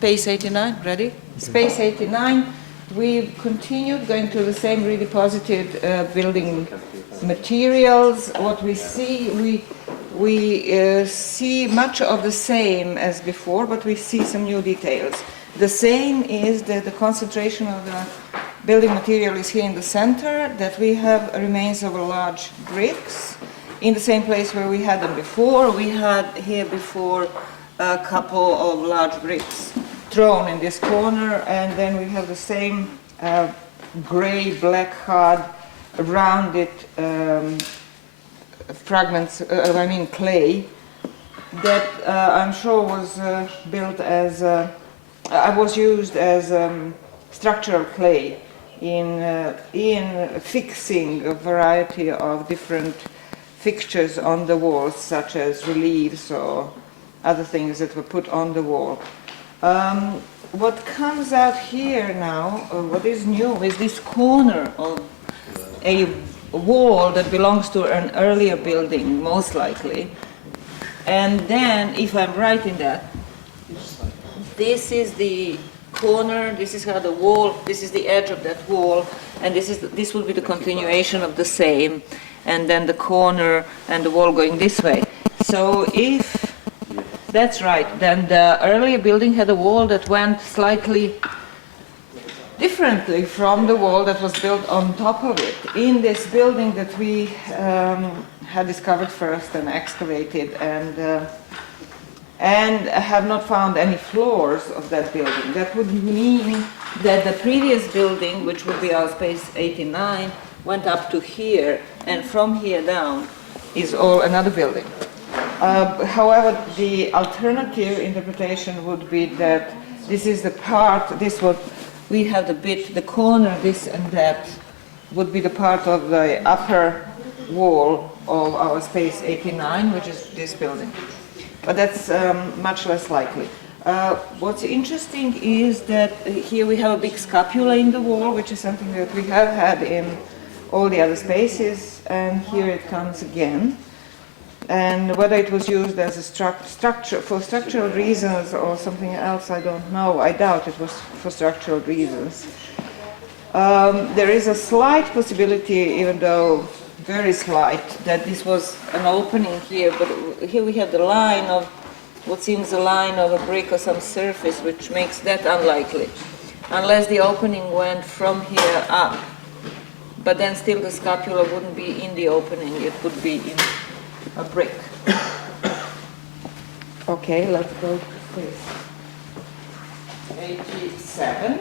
Space89, ready? Space89, we've continued going to the same redeposited building materials. What we see, we see much of the same as before, but we see some new details. The same is that the concentration of the building material is here in the center, that we have remains of large bricks in the same place where we had them before. We had here before a couple of large bricks thrown in this corner, and then we have the same gray, black, hard, rounded fragments, clay, that I'm sure was built as, was used as structural clay in fixing a variety of different fixtures on the walls, such as reliefs or other things that were put on the wall. What comes out here now, what is new, is this corner of a wall that belongs to an earlier building, most likely. And then, if I'm right in that, this is the corner, this is how the wall, this is the edge of that wall, and this will be the continuation of the same, and then the corner and the wall going this way. So if that's right, then the earlier building had a wall that went slightly differently from the wall that was built on top of it. In this building that we had discovered first and excavated and have not found any floors of that building. That would mean that the previous building, which would be our Space89, went up to here, and from here down is all another building. However, the alternative interpretation would be that this is the part, this what we have the corner, this and that would be the part of the upper wall of our Space89, which is this building. But that's much less likely. What's interesting is that here we have a big scapula in the wall, which is something that we have had in all the other spaces, and here it comes again. And whether it was used as a structure for structural reasons or something else, I don't know. I doubt it was for structural reasons. There is a slight possibility, even though very slight, that this was an opening here, but here we have the line of what seems a line of a brick or some surface, which makes that unlikely, unless the opening went from here up. But then still the scapula wouldn't be in the opening, it would be in a brick. Okay, let's go to 87.